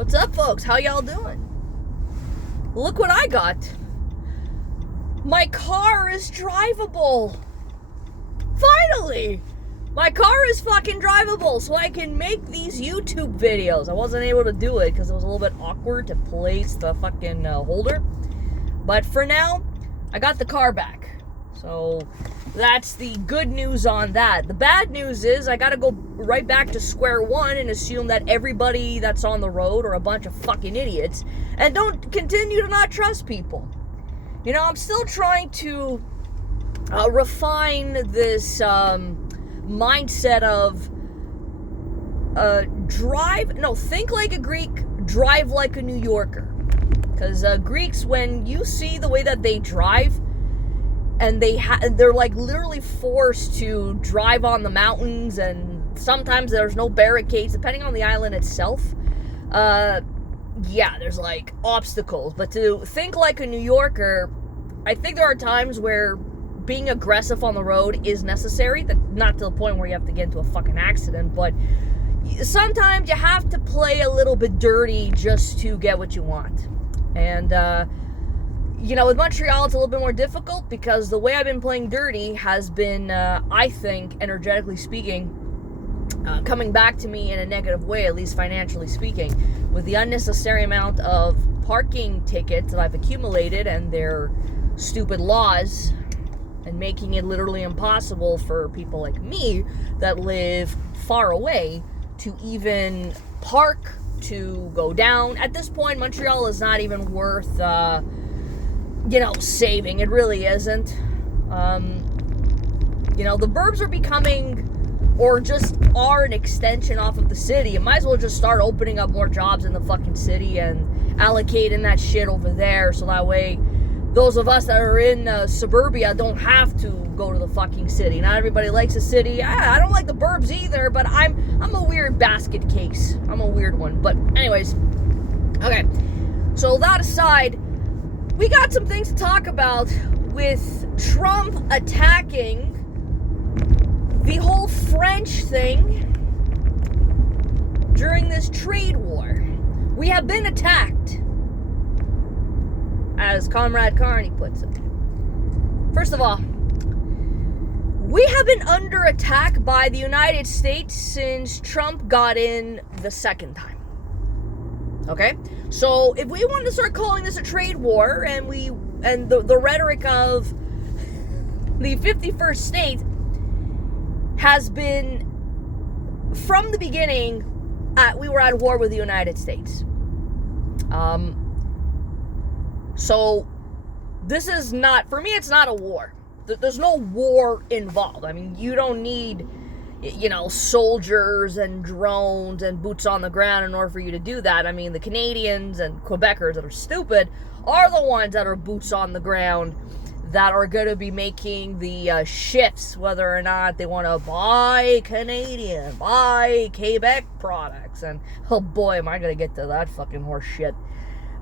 What's up, folks? How y'all doing? Look what I got. My car is drivable. Finally! My car is fucking drivable, so I can make these YouTube videos. I wasn't able to do it because it was a little bit awkward to place the fucking holder. But for now, I got the car back. So that's the good news on that. The bad news is I gotta go right back to square one and assume that everybody that's on the road are a bunch of fucking idiots and don't continue to not trust people. You know, I'm still trying to refine this mindset of think like a Greek, drive like a New Yorker. Because Greeks, when you see the way that they drive, and they're like literally forced to drive on the mountains, and sometimes there's no barricades, depending on the island itself. There's like obstacles. But to think like a New Yorker, I think there are times where being aggressive on the road is necessary. Not to the point where you have to get into a fucking accident, but sometimes you have to play a little bit dirty just to get what you want. And, with Montreal, it's a little bit more difficult because the way I've been playing dirty has been, I think, energetically speaking, coming back to me in a negative way, at least financially speaking, with the unnecessary amount of parking tickets that I've accumulated and their stupid laws, and making it literally impossible for people like me that live far away to even park, to go down. At this point, Montreal is not even worth, saving. It really isn't. The burbs are becoming, or just are, an extension off of the city. You might as well just start opening up more jobs in the fucking city and allocating that shit over there, so that way those of us that are in suburbia don't have to go to the fucking city. Not everybody likes the city. I don't like the burbs either, but I'm a weird basket case. I'm a weird one. But anyways, okay. So that aside, we got some things to talk about with Trump attacking the whole French thing during this trade war. We have been attacked, as Comrade Carney puts it. First of all, we have been under attack by the United States since Trump got in the second time. Okay? So if we want to start calling this a trade war, and the rhetoric of the 51st state has been, from the beginning, we were at war with the United States. So this is not, for me, it's not a war. There's no war involved. I mean, you don't need, soldiers and drones and boots on the ground in order for you to do that. I mean, the Canadians and Quebecers that are stupid are the ones that are boots on the ground that are going to be making the shifts, whether or not they want to buy Canadian, buy kbec products. And, oh boy, am I going to get to that fucking horse shit.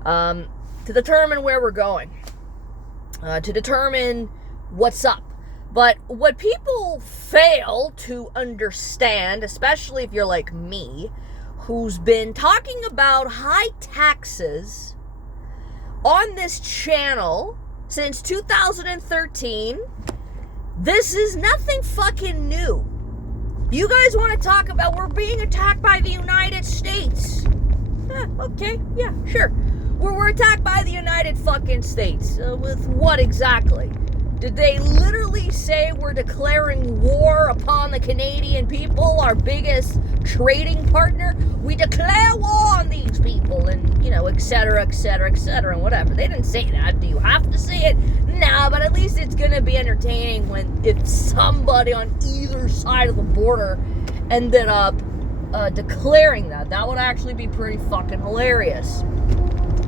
To determine where we're going, to determine what's up. But what people fail to understand, especially if you're like me, who's been talking about high taxes on this channel since 2013, this is nothing fucking new. You guys want to talk about we're being attacked by the United States. Okay, yeah, sure. We're attacked by the United fucking States. With what exactly? Did they literally say we're declaring war upon the Canadian people, our biggest trading partner? We declare war on these people, and, et cetera, and whatever. They didn't say that. Do you have to say it? Nah, but at least it's going to be entertaining if somebody on either side of the border ended up declaring that. That would actually be pretty fucking hilarious.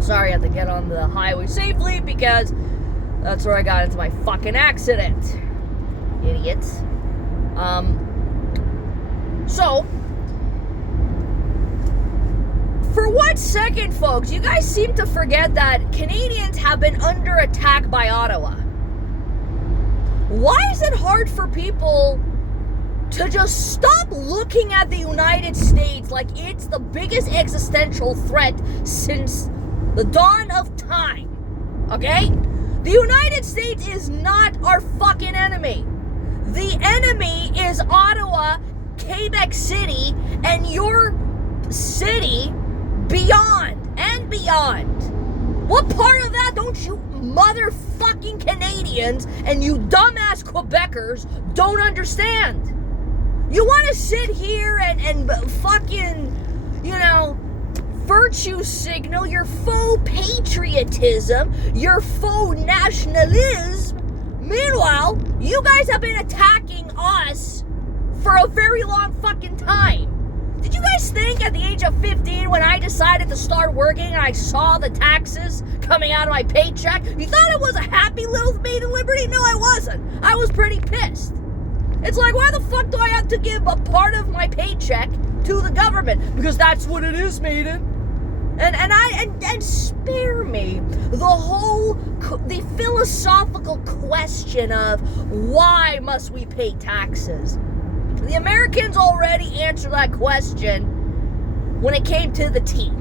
Sorry, I had to get on the highway safely because that's where I got into my fucking accident. Idiots. So, for 1 second, folks, you guys seem to forget that Canadians have been under attack by Ottawa. Why is it hard for people to just stop looking at the United States like it's the biggest existential threat since the dawn of time, okay? The United States is not our fucking enemy. The enemy is Ottawa, Quebec City, and your city beyond and beyond. What part of that don't you motherfucking Canadians and you dumbass Quebecers don't understand? You want to sit here and fucking, virtue signal your faux patriotism, your faux nationalism. Meanwhile, you guys have been attacking us for a very long fucking time. Did you guys think at the age of 15 when I decided to start working and I saw the taxes coming out of my paycheck, you thought it was a happy little maiden liberty? No, I wasn't. I was pretty pissed. It's like, why the fuck do I have to give a part of my paycheck to the government? Because that's what it is, maiden. And spare me the philosophical question of why must we pay taxes? The Americans already answered that question when it came to the tea.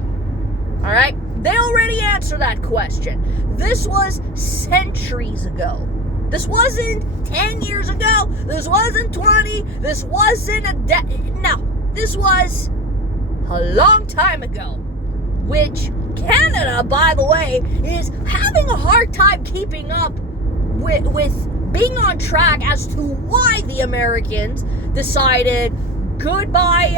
All right? They already answered that question. This was centuries ago. This wasn't 10 years ago. This wasn't 20. This wasn't no. This was a long time ago. Which Canada, by the way, is having a hard time keeping up with being on track as to why the Americans decided goodbye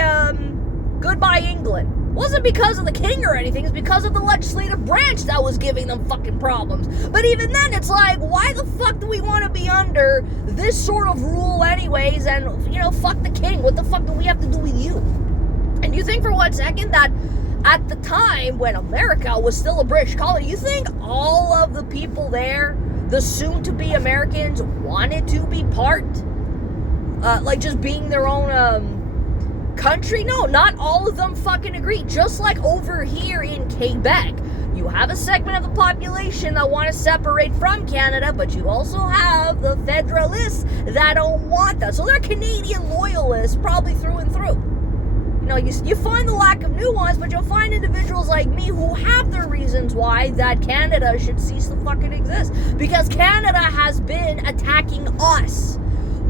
England. Wasn't because of the king or anything, it's because of the legislative branch that was giving them fucking problems. But even then, it's like, why the fuck do we want to be under this sort of rule anyways? And, fuck the king. What the fuck do we have to do with you? And you think for 1 second that at the time when America was still a British colony, you think all of the people there, the soon-to-be Americans, wanted to be part? Like just being their own country? No, not all of them fucking agree. Just like over here in Quebec, you have a segment of the population that want to separate from Canada, but you also have the Federalists that don't want that. So they're Canadian loyalists probably through and through. You find the lack of nuance, but you'll find individuals like me who have their reasons why that Canada should cease to fucking exist. Because Canada has been attacking us.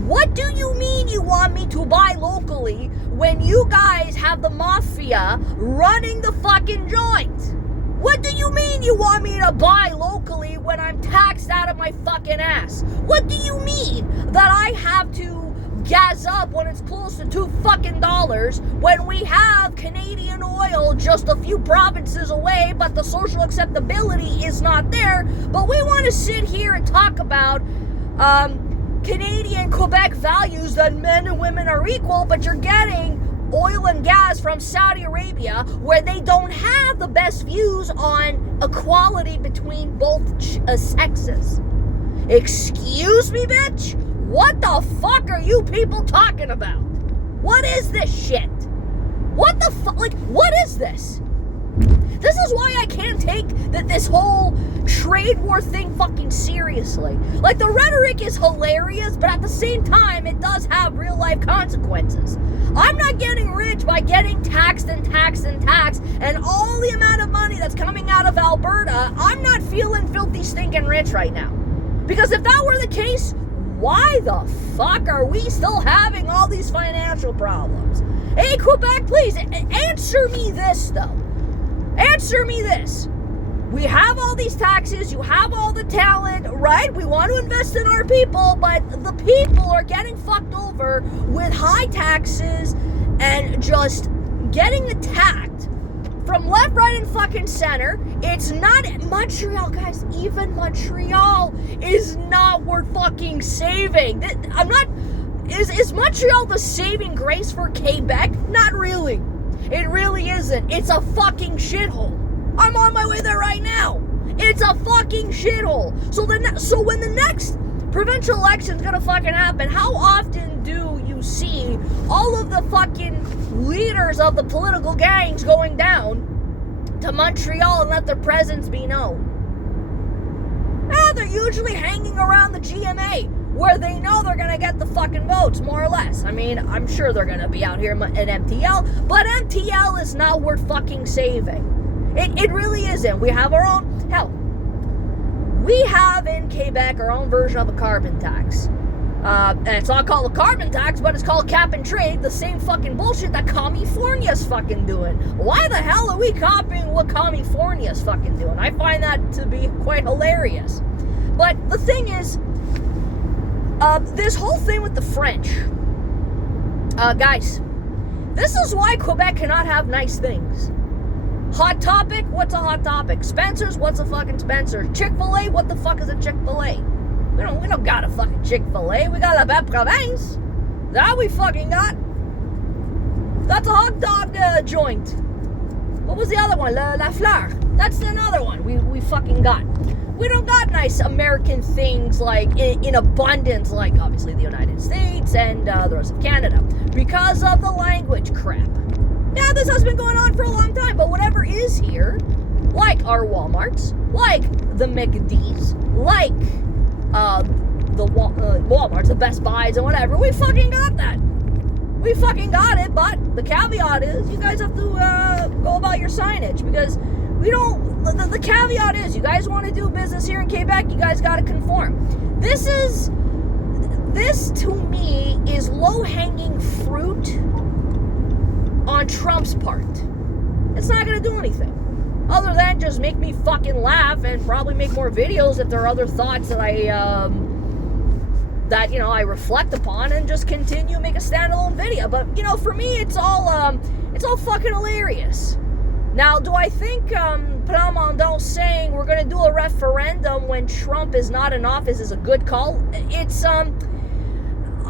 What do you mean you want me to buy locally when you guys have the mafia running the fucking joint? What do you mean you want me to buy locally when I'm taxed out of my fucking ass? What do you mean that I have to gas up when it's close to $2 fucking when we have Canadian oil just a few provinces away, but the social acceptability is not there? But we want to sit here and talk about Canadian Quebec values that men and women are equal, but you're getting oil and gas from Saudi Arabia where they don't have the best views on equality between both sexes. Excuse me, bitch? What the fuck are you people talking about? What is this shit? What the fuck? Like, what is this? This is why I can't take this whole trade war thing fucking seriously. Like, the rhetoric is hilarious, but at the same time, it does have real life consequences. I'm not getting rich by getting taxed and taxed and taxed, and all the amount of money that's coming out of Alberta, I'm not feeling filthy stinking rich right now. Because if that were the case, why the fuck are we still having all these financial problems? Hey, Quebec, please, answer me this, though. Answer me this. We have all these taxes, you have all the talent, right? We want to invest in our people, but the people are getting fucked over with high taxes and just getting attacked from left, right, and fucking center. It's not Montreal, guys. Even Montreal is not worth fucking saving. Is Montreal the saving grace for Quebec? Not really. It really isn't. It's a fucking shithole. I'm on my way there right now. It's a fucking shithole. So when the next provincial election's gonna fucking happen, how often do you see all of the fucking leaders of the political gangs going down to Montreal and let their presence be known? They're usually hanging around the GMA. where they know they're gonna get the fucking votes, more or less. I mean, I'm sure they're gonna be out here in MTL, but MTL is not worth fucking saving. It really isn't. We have our own, hell, we have in Quebec our own version of a carbon tax. And it's not called a carbon tax, but it's called cap and trade, the same fucking bullshit that California's fucking doing. Why the hell are we copying what California's fucking doing? I find that to be quite hilarious. But the thing is, this whole thing with the French, guys, this is why Quebec cannot have nice things. Hot Topic? What's a Hot Topic? Spencer's? What's a fucking Spencer? Chick-fil-A? What the fuck is a Chick-fil-A? We don't got a fucking Chick-fil-A. We got La Province. That we fucking got. That's a hot dog joint. What was the other one? La Fleur. That's another one we fucking got. We don't got nice American things like in abundance, like obviously the United States and the rest of Canada, because of the language crap. Yeah, this has been going on for a long time, but whatever is here, like our Walmarts, like the McD's, like the Walmarts, the Best Buys, and whatever, we fucking got that. We fucking got it, but the caveat is you guys have to go about your signage, because we don't, the caveat is you guys want to do business here in Quebec, you guys got to conform. This to me is low-hanging fruit on Trump's part. It's not going to do anything other than just make me fucking laugh and probably make more videos if there are other thoughts that I reflect upon, and just continue make a standalone video. But for me, it's all fucking hilarious. Now, do I think Plamondon saying we're going to do a referendum when Trump is not in office is a good call? It's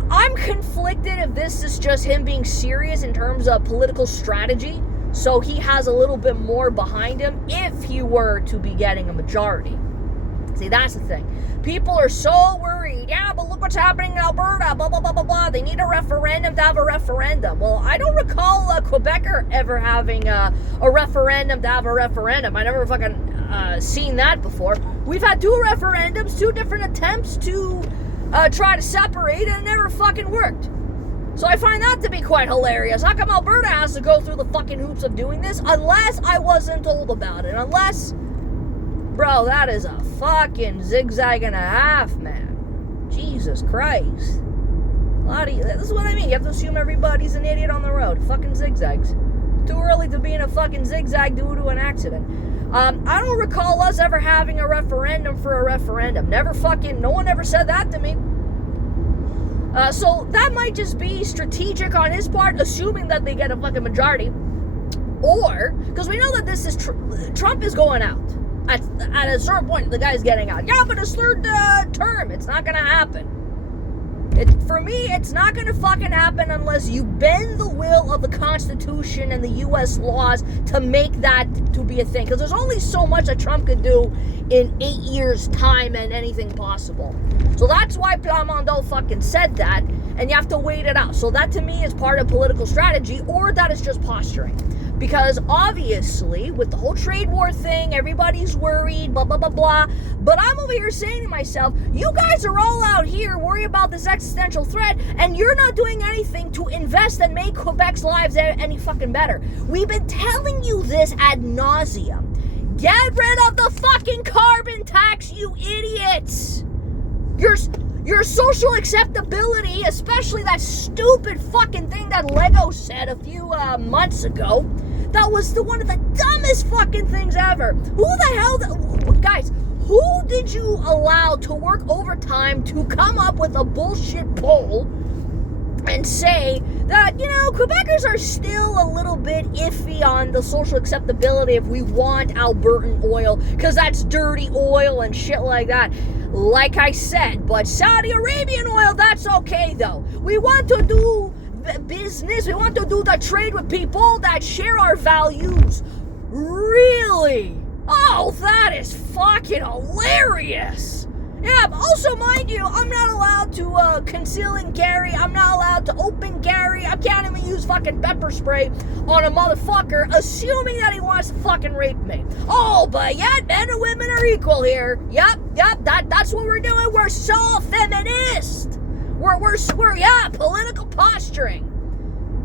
I'm conflicted if this is just him being serious in terms of political strategy, so he has a little bit more behind him if he were to be getting a majority. See, that's the thing. People are so worried. Yeah, but look what's happening in Alberta, blah, blah, blah, blah, blah. They need a referendum to have a referendum. Well, I don't recall a Quebecer ever having a referendum to have a referendum. I never fucking seen that before. We've had 2 referendums, 2 different attempts to try to separate, and it never fucking worked. So I find that to be quite hilarious. How come Alberta has to go through the fucking hoops of doing this unless I wasn't told about it? Unless, bro, that is a fucking zigzag and a half, man. Jesus Christ. This is what I mean. You have to assume everybody's an idiot on the road. Fucking zigzags. Too early to be in a fucking zigzag due to an accident. I don't recall us ever having a referendum for a referendum. No one ever said that to me. So that might just be strategic on his part, assuming that they get a fucking majority. Or, because we know that this is, Trump is going out. At a certain point, the guy's getting out. Yeah, but his third term, it's not going to happen. For me, it's not going to fucking happen unless you bend the will of the Constitution and the U.S. laws to make that to be a thing. Because there's only so much that Trump could do in 8 years' time and anything possible. So that's why Plamondon fucking said that, and you have to wait it out. So that to me is part of political strategy, or that is just posturing. Because obviously, with the whole trade war thing, everybody's worried, blah, blah, blah, blah. But I'm over here saying to myself, you guys are all out here worried about this existential threat, and you're not doing anything to invest and make Quebec's lives any fucking better. We've been telling you this ad nauseum. Get rid of the fucking carbon tax, you idiots! Your social acceptability, especially that stupid fucking thing that Lego said a few months ago, that was one of the dumbest fucking things ever. Who the hell, guys, who did you allow to work overtime to come up with a bullshit poll and say that, Quebecers are still a little bit iffy on the social acceptability if we want Albertan oil, because that's dirty oil and shit like that. Like I said, but Saudi Arabian oil, that's okay though. We want to do business, we want to do the trade with people that share our values. Really? Oh, that is fucking hilarious. Yeah, but also, mind you, I'm not allowed to conceal and carry. I'm not allowed to open carry. I can't even use fucking pepper spray on a motherfucker, assuming that he wants to fucking rape me. Oh, but yet, men and women are equal here. Yep, that's what we're doing. We're so feminist. We're political posturing.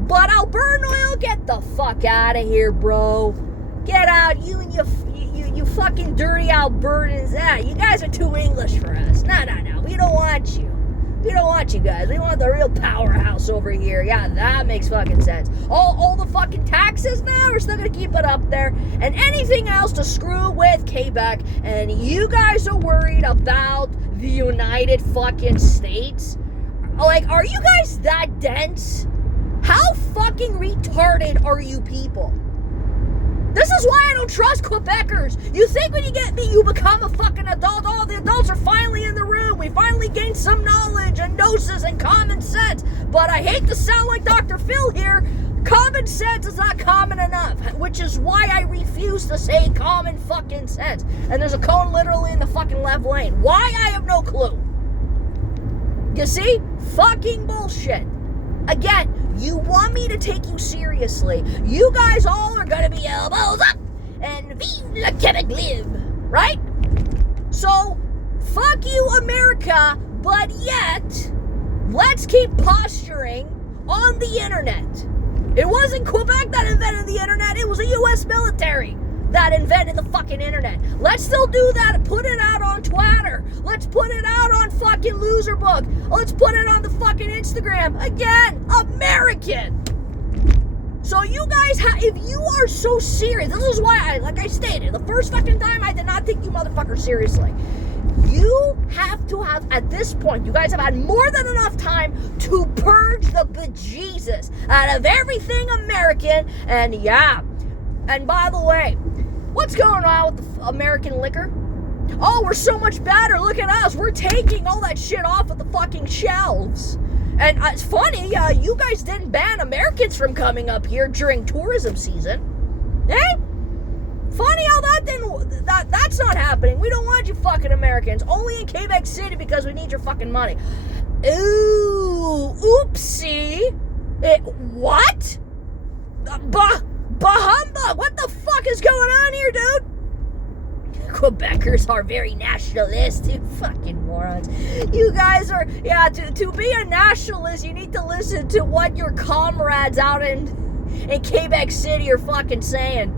But Alberto, get the fuck out of here, bro. Get out, you and you fucking dirty Albertans. You guys are too English for us. No. We don't want you. We don't want you guys. We want the real powerhouse over here. Yeah, that makes fucking sense. All the fucking taxes now, we're still gonna keep it up there. And anything else to screw with Quebec. And you guys are worried about the United fucking States? Like, are you guys that dense? How fucking retarded are you people? This is why I don't trust Quebecers. You think when you get me, you become a fucking adult. Oh, the adults are finally in the room. We finally gained some knowledge and gnosis and common sense. But I hate to sound like Dr. Phil here. Common sense is not common enough, which is why I refuse to say common fucking sense. And there's a cone literally in the fucking left lane. Why? I have no clue. You see? Fucking bullshit. Again, you want me to take you seriously. You guys all are gonna be elbows up and vive le Quebec live, right? So, fuck you, America, but yet, let's keep posturing on the internet. It wasn't Quebec that invented the internet, it was the US military that invented the fucking internet. Let's still do that and put it out on Twitter. Let's put it out on fucking Loserbook. Let's put it on the fucking Instagram. Again, American. So you guys, if you are so serious, this is why like I stated, the first fucking time I did not take you motherfuckers seriously. You have to have, at this point, you guys have had more than enough time to purge the bejesus out of everything American. And yeah, and by the way, what's going on with the American liquor? Oh, we're so much better. Look at us. We're taking all that shit off of the fucking shelves. And it's funny, you guys didn't ban Americans from coming up here during tourism season. Eh? Funny how that's not happening. We don't want you fucking Americans. Only in Quebec City because we need your fucking money. Ooh, oopsie. What? Humbug, what the fuck is going on here, dude? Quebecers are very nationalist, you fucking morons. You guys are, to be a nationalist, you need to listen to what your comrades out in Quebec City are fucking saying.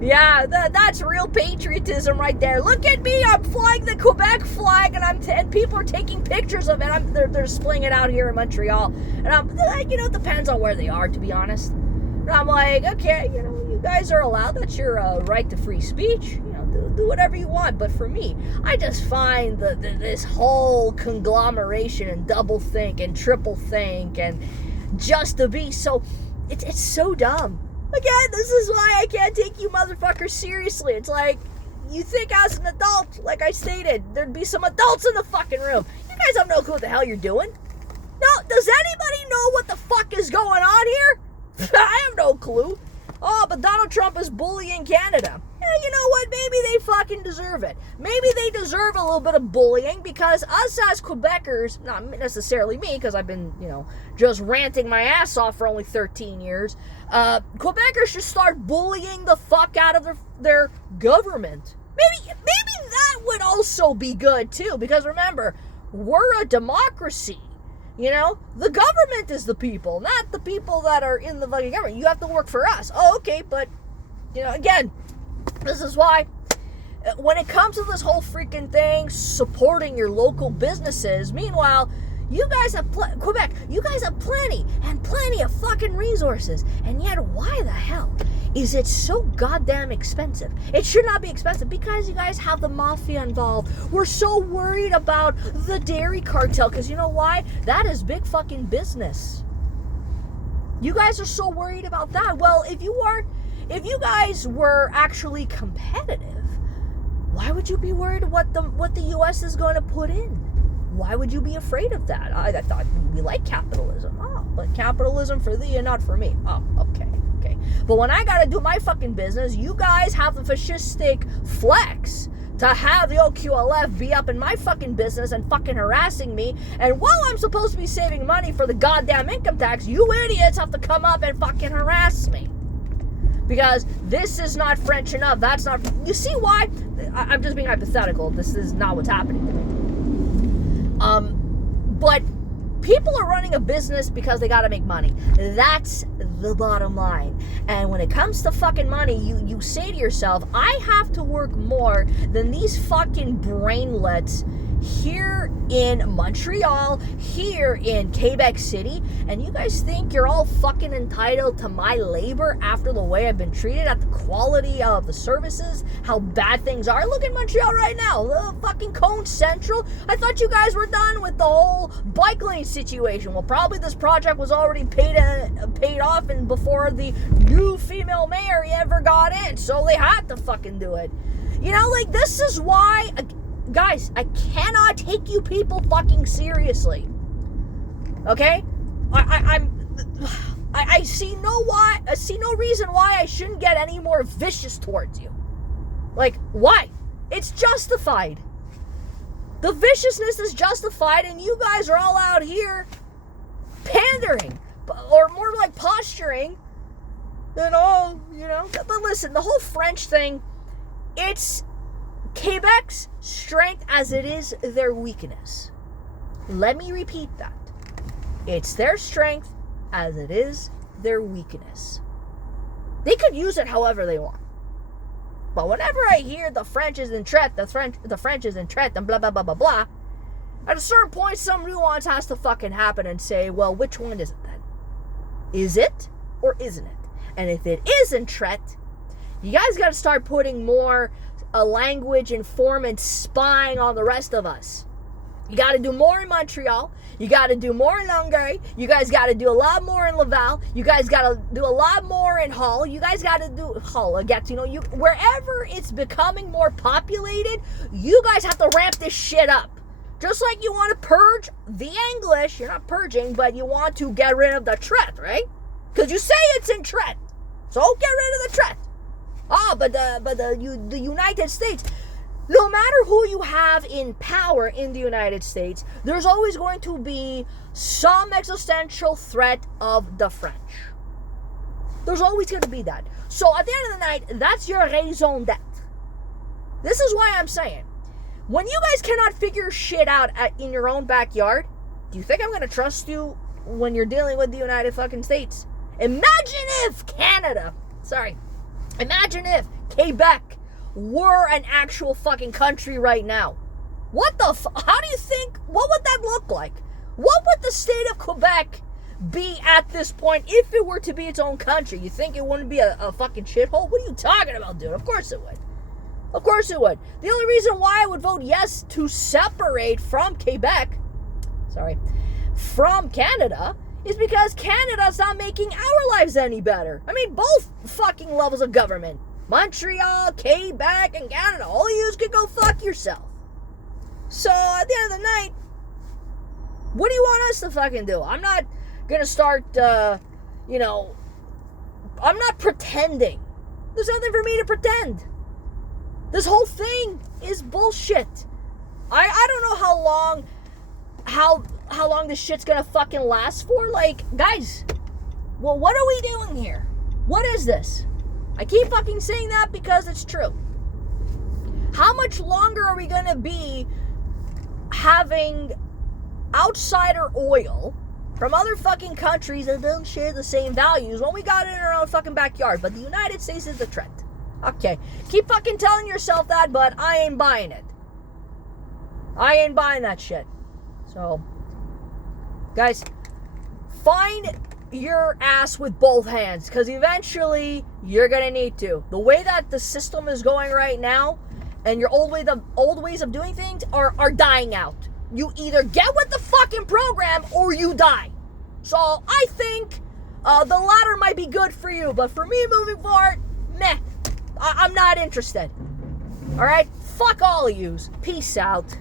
Yeah, that's real patriotism right there. Look at me, I'm flying the Quebec flag, and people are taking pictures of it. They're displaying it out here in Montreal, and it depends on where they are, to be honest. And I'm like, okay, you guys are allowed. That's your right to free speech. Do whatever you want. But for me, I just find this whole conglomeration and double think and triple think and just to be so, it's so dumb. Again, this is why I can't take you motherfuckers seriously. It's like, you think as an adult, like I stated, there'd be some adults in the fucking room. You guys have no clue what the hell you're doing. No, does anybody know what the fuck is going on here? I have no clue. Oh, but Donald Trump is bullying Canada. Yeah, you know what? Maybe they fucking deserve it. Maybe they deserve a little bit of bullying because us as Quebecers, not necessarily me, because I've been, just ranting my ass off for only 13 years, Quebecers should start bullying the fuck out of their government. Maybe that would also be good, too, because remember, we're a democracy. The government is the people, not the people that are in the fucking government. You have to work for us. Oh, okay, but, again, this is why when it comes to this whole freaking thing, supporting your local businesses, meanwhile, you guys have, Quebec, you guys have plenty of fucking resources. And yet, why the hell is it so goddamn expensive? It should not be expensive because you guys have the mafia involved. We're so worried about the dairy cartel because you know why? That is big fucking business. You guys are so worried about that. Well, if you guys were actually competitive, why would you be worried what the US is going to put in? Why would you be afraid of that? I thought we like capitalism. Oh, but capitalism for thee and not for me. Oh, okay. But when I gotta do my fucking business, you guys have the fascistic flex to have the OQLF be up in my fucking business and fucking harassing me, and while I'm supposed to be saving money for the goddamn income tax, you idiots have to come up and fucking harass me. Because this is not French enough. That's not... You see why? I'm just being hypothetical. This is not what's happening to me. But people are running a business because they gotta make money. That's the bottom line. And when it comes to fucking money, you say to yourself, I have to work more than these fucking brainlets here in Montreal, here in Quebec City, and you guys think you're all fucking entitled to my labor after the way I've been treated, at the quality of the services, how bad things are. Look at Montreal right now, the fucking Cone Central. I thought you guys were done with the whole bike lane situation. Well, probably this project was already paid off and before the new female mayor ever got in, so they had to fucking do it. You know, like, this is why... Guys, I cannot take you people fucking seriously. Okay? I see no reason why I shouldn't get any more vicious towards you. Like, why? It's justified. The viciousness is justified, and you guys are all out here pandering, or more like posturing, and all, you know. But listen, the whole French thing, it's Quebec's strength as it is their weakness. Let me repeat that. It's their strength as it is their weakness. They could use it however they want. But whenever I hear the French is in traite, the French is in traite, and blah, blah, blah, blah, blah, at a certain point, some nuance has to fucking happen and say, well, which one is it then? Is it or isn't it? And if it is in traite, you guys got to start putting more language and form and spying on the rest of us. You got to do more in Montreal. You got to do more in Hungary. You guys got to do a lot more in Laval. You guys got to do a lot more in Hull. You guys got to do Hull. Wherever it's becoming more populated, you guys have to ramp this shit up. Just like you want to purge the English, you're not purging, but you want to get rid of the traite, right? Because you say it's in traite, so get rid of the traite. But the United States, no matter who you have in power in the United States, there's always going to be some existential threat of the French. There's always going to be that. So at the end of the night, that's your raison d'etre. This is why I'm saying, when you guys cannot figure shit out in your own backyard, do you think I'm going to trust you when you're dealing with the United fucking States? Imagine if Quebec were an actual fucking country right now. How do you think, what would that look like? What would the state of Quebec be at this point if it were to be its own country? You think it wouldn't be a fucking shithole? What are you talking about, dude? Of course it would. Of course it would. The only reason why I would vote yes to separate from Canada, is because Canada's not making our lives any better. I mean, both fucking levels of government. Montreal, Quebec, and Canada. All of you can go fuck yourself. So, at the end of the night, what do you want us to fucking do? I'm not gonna start, I'm not pretending. There's nothing for me to pretend. This whole thing is bullshit. I don't know how long this shit's gonna fucking last for. Like, guys, well, what are we doing here? What is this? I keep fucking saying that because it's true. How much longer are we gonna be having outsider oil from other fucking countries that don't share the same values when we got it in our own fucking backyard? But the United States is the trend. Okay, keep fucking telling yourself that, but I ain't buying it. I ain't buying that shit. So, guys, find your ass with both hands, because eventually you're gonna need to. The way that the system is going right now, and your old ways of doing things are dying out. You either get with the fucking program or you die. So I think the latter might be good for you, but for me moving forward, meh. I'm not interested. Alright? Fuck all of yous. Peace out.